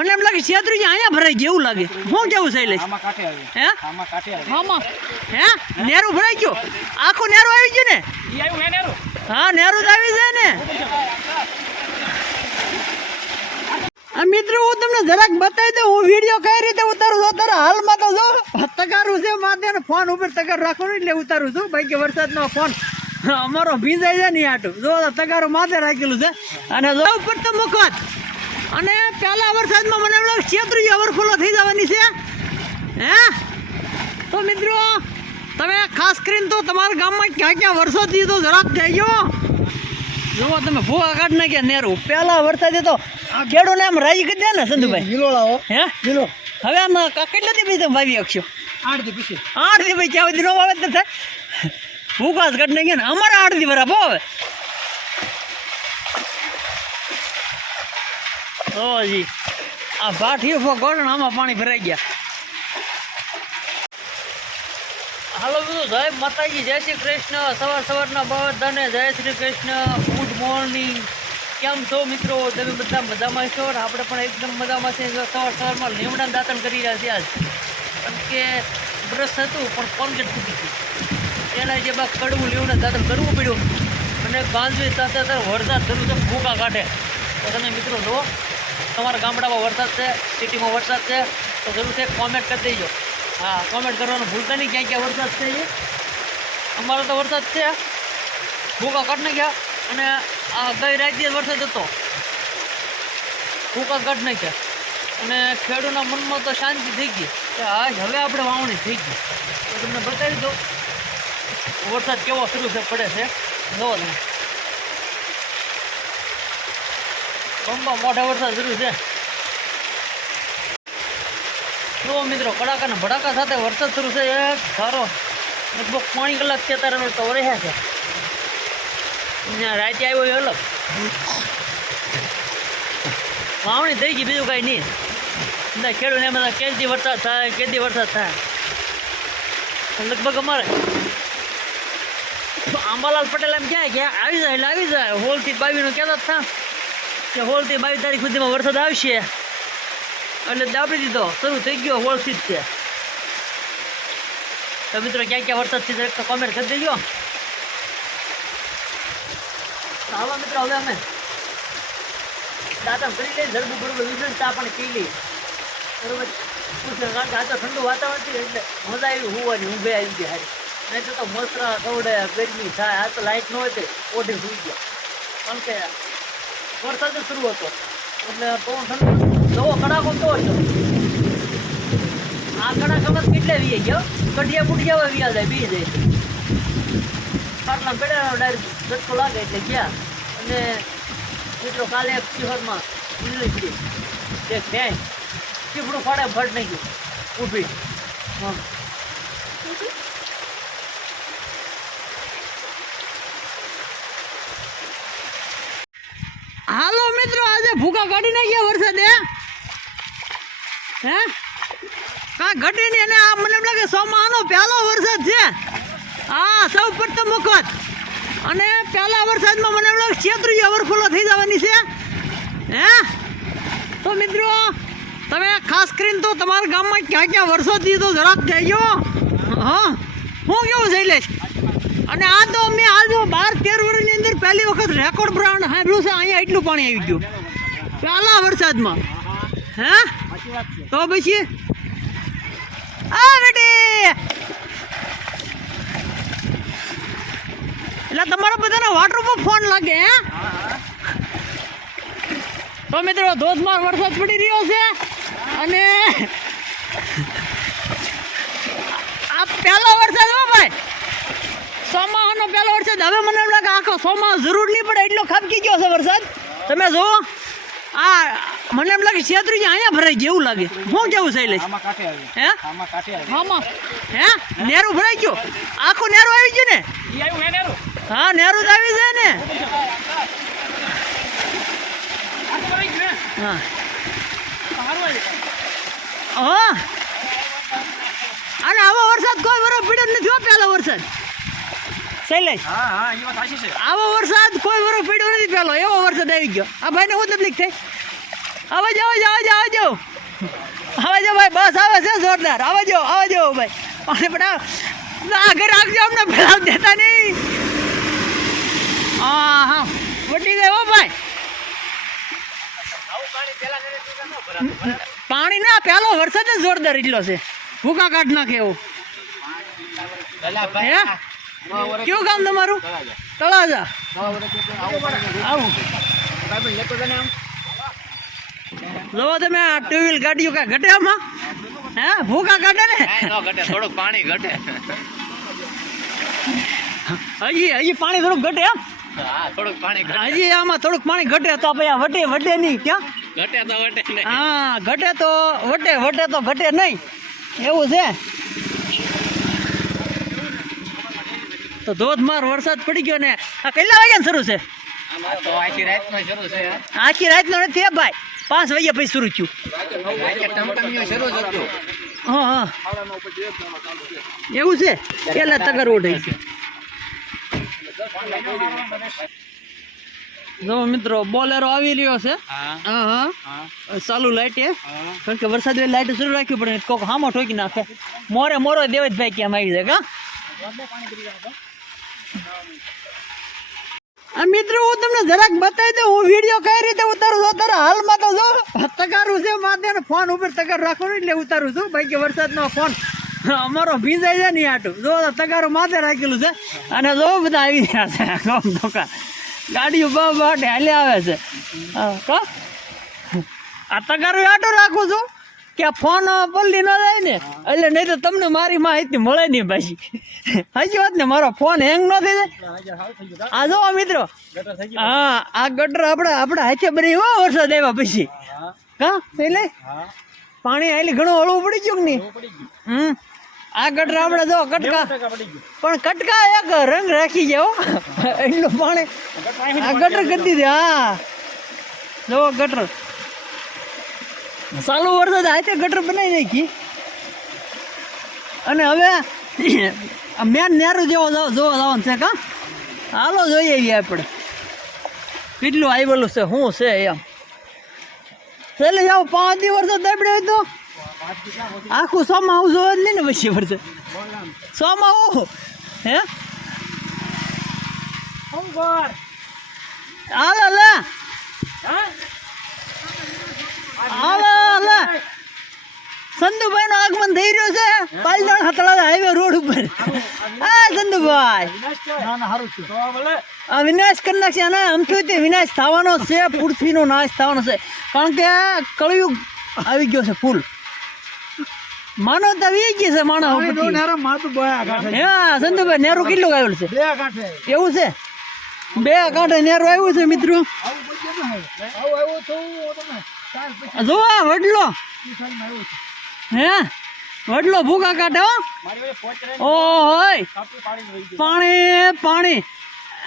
મને એમ લાગે છેતરી અહીંયા ભરાઈ ગયું એવું લાગે. શું કેવું શૈલેષ? આમાં હે? આમાં કાંઠે આવી. આમાં. હે? નેરું ભરાઈ ગયું? આખું નેરું આવી ગયું ને? હે નેરું? હા નેરું તો આવી જાય ને? આ મિત્રો હું તમને જરાક બતાવી દઉં. હું વીડિયો કઈ રીતે ઉતારું છું? અત્યારે હાલમાં તો જો તકારું છે માથે ફોન ઉપર તકાર રાખવાનું એટલે ઉતારું છું. ભાઈ કે વરસાદનો ફોન અમારો ભીંજાઈ છે ને આટું. જો તકારું માથે રાખેલું છે. અને જો ઉપર તો મુકત અને પહેલા વરસાદમાં મને એવડે છેતરી ઓવરફ્લો થઈ જવાની છે. હે? તો મિત્રો તમે ખાસ કરીને તો તમારા ગામમાં ક્યાં ક્યાં વર્ષોથી તો જરાક જઈજો જુઓ તમે ભૂવા કાઢ નાખ્યા નેરું. પહેલા વરસાદે તો ખેડૂને આમ રાજી કરી દે ને સંધુભાઈ. ગીલોળાઓ હે. લીલો. હવે આમ કેટલા દી પછી તમે વાવી શકશો આઠ દી પછી. આઠ દી પછી ક્યાં સુધી નો વાવે થાય. ભૂખા જ કાઢ નાખ્યા ને અમારે આઠ દી બરાબર હવે. ઓ જી આ ભાઠીઓ ગોળણ આમાં પાણી ભરાઈ ગયા. હાલો બધું જય માતાજી, જય શ્રી કૃષ્ણ. સવાર સવારના બધાને જય શ્રી કૃષ્ણ. Good morning. કેમ છો મિત્રો? તમે બધા મજામાં છો? અને આપણે પણ એકદમ મજામાં છે સવાર સવારમાં લીમડા દાંતણ કરી રહ્યા છીએ આજ. કારણ કે બ્રશ હતું, પણ કોલગેટ તૂટી ગયું એના જે બાદ કડવું લીમડા દાંતણ કરવું પડ્યું. અને ગાંજવી સાથે વરસાદ શરૂ છે ભૂકા કાઢે. તો તમે મિત્રો જુઓ તમારા ગામડામાં વરસાદ છે, સિટીમાં વરસાદ છે, તો જરૂર છે કોમેન્ટ કરી દેજો. હા કોમેન્ટ કરવાનું ભૂલતા નહીં, ક્યાં ક્યાં વરસાદ છે એ. અમારો તો વરસાદ છે. ભૂકા કાઢ ગયા અને આ ગઈ રાતે વરસાદ હતો. ભૂકા કાઢ નાખ્યા. અને ખેડૂતના મનમાં તો શાંતિ થઈ ગઈ. કે હા હવે આપણે વાવણી થઈ ગઈ. તો તમને બતાવી દો વરસાદ કેવો શરૂ છે, પડે છે. જુઓ તમે. બંબા મોઢા વરસાદ શરૂ છે. જુઓ મિત્રો, કડાકા ને ભડાકા સાથે વરસાદ શરૂ છે. એક સારો લગભગ પોણી કલાક છે અત્યારે તો રહ્યા છે. રાતે આવ્યો એ અલગ. વાવણી થઈ ગઈ, બીજું કાંઈ નહીં. ના ખેડૂત એમ બધા કેદી વરસાદ થાય કેદી વરસાદ થાય? લગભગ અમારે આંબાલાલ પટેલ એમ ક્યાં ક્યાં આવી જાય, એટલે આવી જાય. હોલથી બાવીનું કહેતા જ થા કે હોલથી બાવીસ તારીખ સુધીમાં વરસાદ આવશે. એટલે દાબડી દીધો. શરૂ થઈ ગયો હોળથી જ છે. તો મિત્રો, ક્યાં ક્યાં વરસાદ છે દરેક કોમેન્ટ કરી દેજો. તો હાલો મિત્રો, હવે અમે દાંતણ કરી લઈએ. જરબુ બરોબર વિસર્જન ચા પણ પી લઈએ. બરોબર કારણ કે આ તો ઠંડુ વાતાવરણ છે એટલે મજા આવી હોવાની, ઊંઘે આવી ગઈ હારી. નહીં તો મસ્ત કવડે, ગરમી થાય. આ તો લાઇટ ન હોય તે ઓઢી સુઈ ગયા. કારણ કે વરસાદ જ શરૂ હતો. એટલે પવન ઠંડો જવો કડાકો તો હતો. આ કડાકામાં કેટલે વીએ ગયો કઢિયા બુઢિયા વ્યા જાય બી જાય. પાટલા પેડા ડાયરેક્ટ ઝટકો લાગે એટલે ગયા અને મિત્રો કાલે એક શિહોરમાં વીજળી પડી. એક ભેંસ. ચીપડું ફાડે ફટ નહીં ગયું ઊભી. હા. હાલો મિત્રો, આજે ભૂકા કાઢી નાખ્યા વરસાદે. હે? કા ઘટી નહીં, અને આ મને એમ લાગે સોમાનો પહેલો વરસાદ છે. હા સૌ પ્રથમ વખત. અને પહેલા વરસાદમાં મને એમ લાગે ક્ષેત્રીય ઓવરફ્લો થઈ જવાની છે. હે? તો મિત્રો, તમે ખાસ કરીને તો તમારા ગામમાં ક્યાં ક્યાં વર્ષોથી તો જરાક જઈજો હા. હું કેવું શૈલેષ? અને આ તો મેં આજ બાર તેર વર્ષની અંદર પહેલી વખત રેકોર્ડ બ્રાન્ડ સાંભળ્યું છે, અહીંયા એટલું પાણી આવી ગયું. પહેલા વરસાદમાં. હે? તો પછી? આ બેટી! એટલે તમારા બધાના વોટરપ્રૂફ ફોન લાગે, હે? તો મિત્રો, ધોધમાર વરસાદ પડી રહ્યો છે, અને આ પહેલો વરસાદ હો ભાઈ. સોમાનો પહેલો વરસાદ. હવે મને એમ લાગે આખો સોમાં જરૂર નહીં પડે એટલો ખાબકી ગયો છે વરસાદ. તમે જુઓ આ મને એમ લાગે છેતરી અહીંયા ભરાઈ ગયું એવું લાગે. શું કેવું છે આવી. હે? આમાં હે? નેરું ભરાઈ ગયું? આખું નેરું આવી ગયું ને? હે નેરું નેરું તો આવી જાય ને? હે. હા. અને આવો વરસાદ કોઈ વરસ પીડ્યો જ નથી હો પહેલો વરસાદ. શૈલેષ. હા હા એ વાત સાચી છે. આવો વરસાદ કોઈ વરસ પડ્યો નથી પહેલો એવો વરસાદ આવી ગયો. આ ભાઈને હું તકલીફ થઈ? આવજો આવજો આવજો આવજો આવજો ભાઈ બસ આવે છે જોરદાર. આવજો આવજો ભાઈ. પાણી પડાવ આગળ રાખજો અમને ફેલાવ દેતા નહીં. હા હા. વટી ગયો હો ભાઈ. પાણી ના પેલો વરસાદ જ જોરદાર એટલો છે. ભૂકા કાઢ નાખે એવું. હે? કેવું કામ તમારું? તળાજા. જોવો તમે આ ટુ વ્હીલ ગાડીઓ કા ઘટે આમાં? હે? ભૂકા ઘટે ને? થોડુંક પાણી ઘટે. હજી હજી પાણી થોડુંક ઘટે એમ? થોડુંક પાણી ઘટે. હજી આમાં થોડુંક પાણી ઘટે તો વટે વટે નહીં ક્યાં? ઘટે તો વટે હા ઘટે તો વટે વટે તો ઘટે નહીં. એવું છે? તો ધોધમાર વરસાદ પડી ગયો ને. આ કેટલા વાગ્યા શરૂ છે? આખી રાતનો શરૂ છે આખી રાતનો નથી ભાઈ. પાંચ વાગ્યા પછી શરૂ થયું. હા હા. એવું છે? પેલા તગર ઉઠાઈ છે જો મિત્રો બોલેરો આવી રહ્યો છે. હા. હા ચાલુ લાઈટે કારણ કે વરસાદ લાઈટ શરૂ રાખ્યું પડે કોક હામો ઠોકી નાખે. મોરે મોરો દેવજભાઈ ક્યાં આવી જાય કા? મિત્રો, હું તમને જરાક બતાવી દઉં, હું વીડિયો કઈ રીતે ઉતારું છું? અત્યારે હાલમાં તો જો, તગારું છે, માથે ફોન ઉપર તગાર રાખવાનું એટલે ઉતારું છું. ભાઈ કે વરસાદનો ફોન અમારો ભીંજાઈ જાય ને આટું. જો, તગારું માથે રાખેલું છે અને જો બધા આવી ગયા છે ગમ ધોકા. ગાડીઓ બહુ બાટે હાલે આવે છે. આ તગારું આટું રાખું છું. કે આ ફોન પલ્લી ન જાય ને એટલે નહીં તો તમને મારી માહિતી મળે નહીં ભાઈ. હજી વાત ને મારો ફોન હેંગ ન થઈ જાય. આ જો મિત્રો. હા આ ગટર આપણે આપણે હાથે બની હો વરસાદ આવ્યા પછી. કા? પેલે પાણી આલી ઘણું હળવું પડી ગયું નહીં? હમ. આ ગટર આપણે જો કટકા પણ કટકા એક રંગ રાખી જાઓ એટલું પાણી આ ગટર કરી દીધી હા. જો ગટર. ચાલુ વરસાદ હાથે ગટર બનાવી નાખી. અને હવે આ મેન નેરું જેવો જોવા જવાનું છે કા? હાલો જોઈએ આવીએ આપણે. કેટલું આવેલું છે શું છે એમ. ચાલે જાઓ પાંચ દિવસ વરસાદ દાબડ્યો હોય તો આખું સોમા આવું જોવા જ નહીં ને પછી વર્ષે સોમા આવું હે? હાલો લે. હાલો લે સંધુભાઈ નું આગમન થઈ રહ્યું છે. પાલજણ હતળા હાઈવે રોડ ઉપર. હા સંધુભાઈ આ વિનાશ કરી નાખશે. અને આમથી તે વિનાશ થવાનો છે પૃથ્વીનો નાશ થવાનો છે. કારણ કે કળિયુગ આવી ગયો છે ફૂલ. માનવતા વી ગઈ છે. માનવ હા સંધુભાઈ નેરું કેટલું આવેલું છે? એવું છે? બે કાંઠે નેરું આવ્યું છે મિત્રો? જો વડલો. હે? વડલો ભૂકા કાઢે હો. ઓય પાણી પાણી.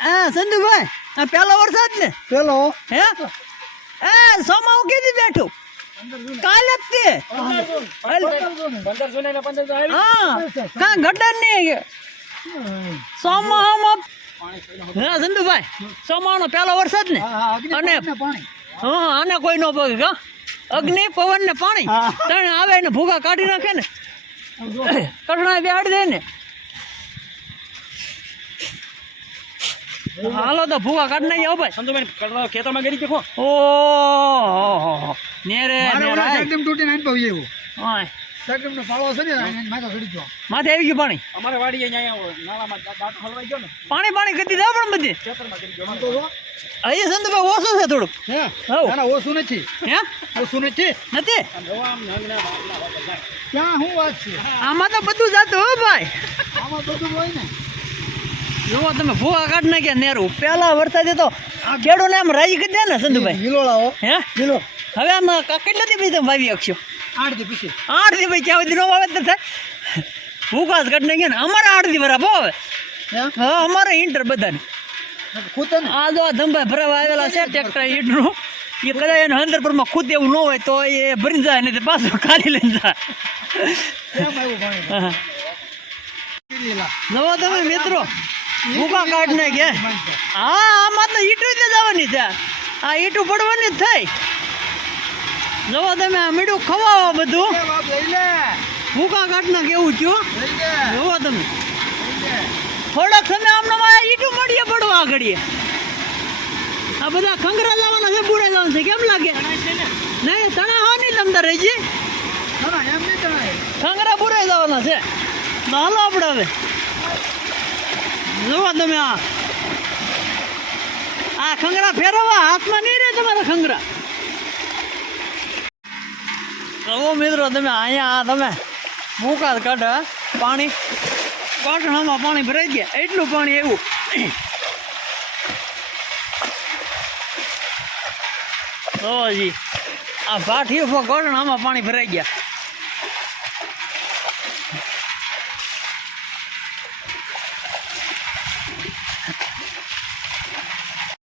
હા સંધુભાઈ આ પહેલો વરસાદ ને? પેલો હે? એ સોમા હું કીધી બેઠું? કાલે જ તે. હા કાં ઘટન નહીં. સોમા આમાં હા સંતુભાઈ સોમાનો પેલો વરસાદ ને? અને હા આને કોઈ ન પગે કા? અગ્નિ પવન ને પાણી ત્રણ આવે ને ભૂગા કાઢી નાખે ને. કટણા બેહાડી દે ને. હાલો તો ભૂગા કાઢી નાખી આવો ભાઈ. સંતોભાઈ ખેતરમાં ગરી દેખો ઓહો નેરે નેરે આય. તૂટી નાખી પાવી એવું ઓય. સગમ પાળો છે ને માથે ચડી ગયો. માથે આવી ગયું પાણી? અમારે વાડીએ અહીંયા નાળામાં દાંત હલવાઈ ગયો ને. પાણી પાણી કરી દીધા પણ બધી. ખેતરમાં ગરી ગયો. તો અહીંયા સંતભાઈ ઓછું છે થોડુંક. હે. ના ના ઓછું નથી. હે? ઓછું નથી? નથી. ક્યાં હું વાત છે? આમાં તો બધું જાતું હો ભાઈ. આમાં બધું હોય ને. જુઓ તમે ભૂવા કાઢ નાખ્યા નેરું. પેલા વરસાદે તો ખેડૂને આમ રાજી કરી દે ને સંધુભાઈ ગીલોળાઓ હે. ગીલો હવે આમ કા- કેટલા દી પછી તમે વાવી શકશો? આઠ દી પછી. આઠ દી પછી ક્યાં સુધી નો વાવે તો થાય ભૂકાસ કાઢ ગયા ને અમારે આઠ દી બરાબર હવે. હા? અમારે ઇન્ટર બધાને. આ જો આ ધંભાઈ ભરાવા આવેલા છે ટ્રેક્ટર ઈટનું એ કદાચ એને અંદર પરમાં ખુદ એવું ન હોય તો એ ભરી જાય નહીં તો પાછું કાઢી લઈને જાય. નવો તમે મિત્રો. ભૂકા કાઢ નાખ્યા. હા આમાં તો ઈટું જ જવાની છે. આ ઈટું પડવાની જ થઈ જવો તમે મીઠું ખવાવો બધું. ભૂકા કાઢના કેવું થયું? જવો તમે થોડાક સમય આમને મારે ઈટું મળીએ પડવા આગળીએ. આ બધા ખંગરા લાવવાના છે બુડા લાવવાના છે. કેમ લાગે? નહીં તણા હો નહીં તમતા રહીજી ખંગરા બુરાઈ જવાના છે. હાલો આપણે હવે. જુઓ તમે આ. આ ખંગરા ફેરવવા હાથમાં નહીં રહે તમારા ખંગરા. જુઓ મિત્રો, તમે અહીંયા તમે મૂકા કાઢ પાણી પાટણામાં પાણી ભરાઈ ગયા. એટલું પાણી આવ્યું. તો જી આ ભાઠી ઉપર કોટણામાં પાણી ભરાઈ ગયા.